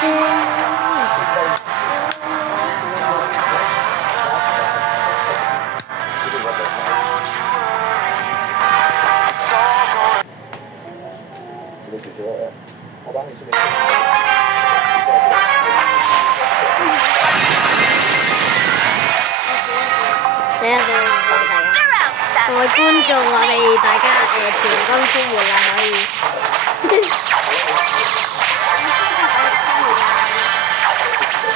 各位觀眾，我哋大家全軍覆沒啦，可以。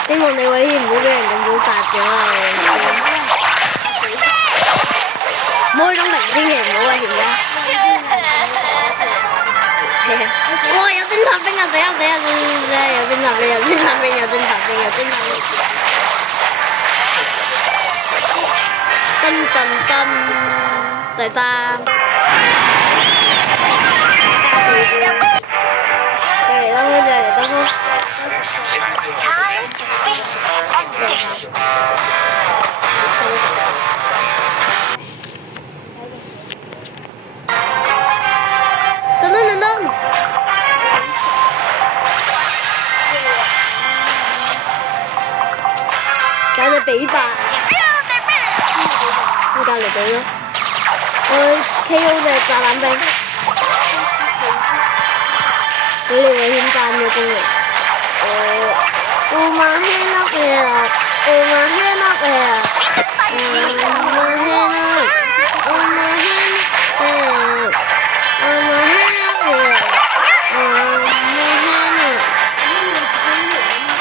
希望李偉軒唔好俾人咁早殺咗啊！唔好去中庭，千祈唔好啊！而家。哇！有偵察兵啊！死啊！死啊！有偵察兵，有偵察兵，有偵察兵，有偵察兵。噔噔噔，第三，加地波，再嚟多波，再嚟多波。噔噔噔噔，有隻比伯。隔離隊咯，我 KO 隻炸彈兵，俾李偉軒爭咗功力。Oh my hand up here, oh my hand up here, oh my hand up, oh my hand up, oh my hand up here, oh my hand up。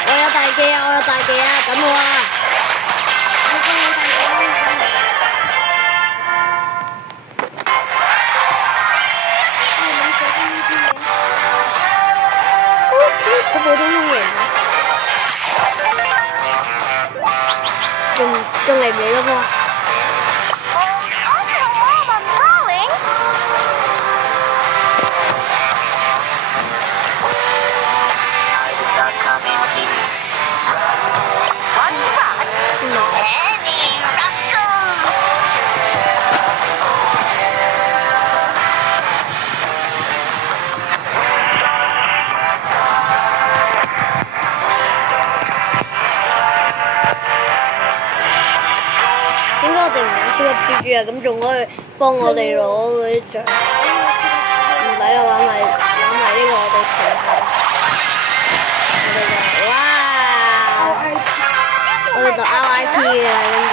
我有大技啊！我有大技啊！等我啊！普通贏，仲嚟唔嚟多波？我哋唔係超級豬豬啊，咁仲可以幫我哋攞嗰啲獎，唔使啦，玩埋呢個我哋平衡，我哋就RIP 嘅啦，跟住，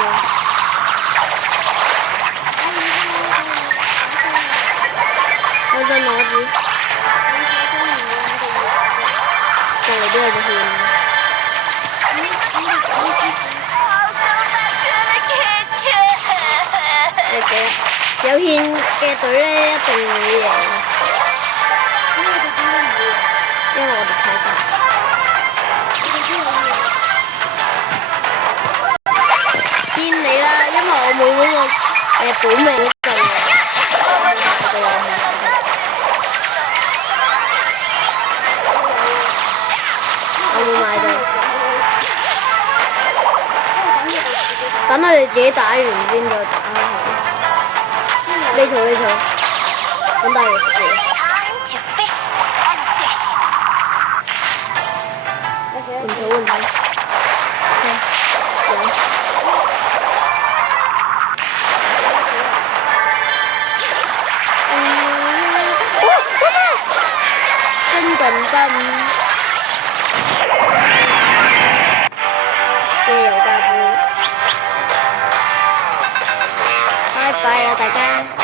我想攞紙，隔離都有隻犬。有獻嘅隊咧，一定會贏，因為我哋睇法。獻你啦，因為我冇嗰個本命嗰陣，我冇買到，等佢哋自己打完先再打。呢場，咁大嘅事。換頭。噔，加油加杯，拜拜啦大家。